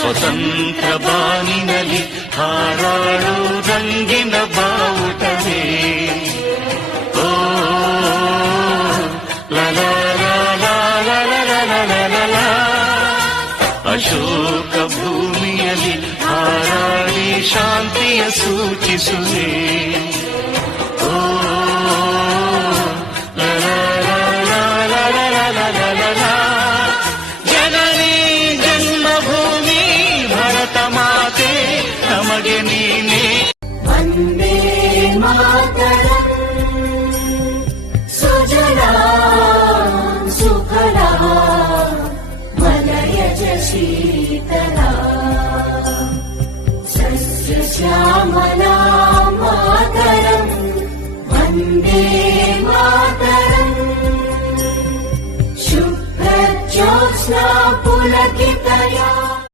ಸ್ವತಂತ್ರ ಬಾನಿನಲ್ಲಿ ಹಾರಾಡೋ ರಂಗಿನ ಬಾವುಟವೇ. ಓ ಅಶೋಕ ಭೂಮಿಯಲ್ಲಿ ಹಾರಾಡಿ ಶಾಂತಿಯ ಸೂಚಿಸುವೆ. ಓ ಜನನಿ ಜನ್ಮಭೂಮಿ ಭರತ ಮಾತೆ ನಮಗೆ ನೀನೆ. ವಂದೇ ಮಾತರಂ ಸುಜಲಾ ಸುಫಲಾ ಮಲಯಜ ಶೀತಲಾ ಸಸ್ಯ ಶ್ಯಾಮಲಾ ಮಾತರಂ ವಂದೇ ಮಾತರಂ. ಶುಭ್ರ ಜ್ಯೋತ್ಸ್ನಾ ಪುಲಕಿತಯಾ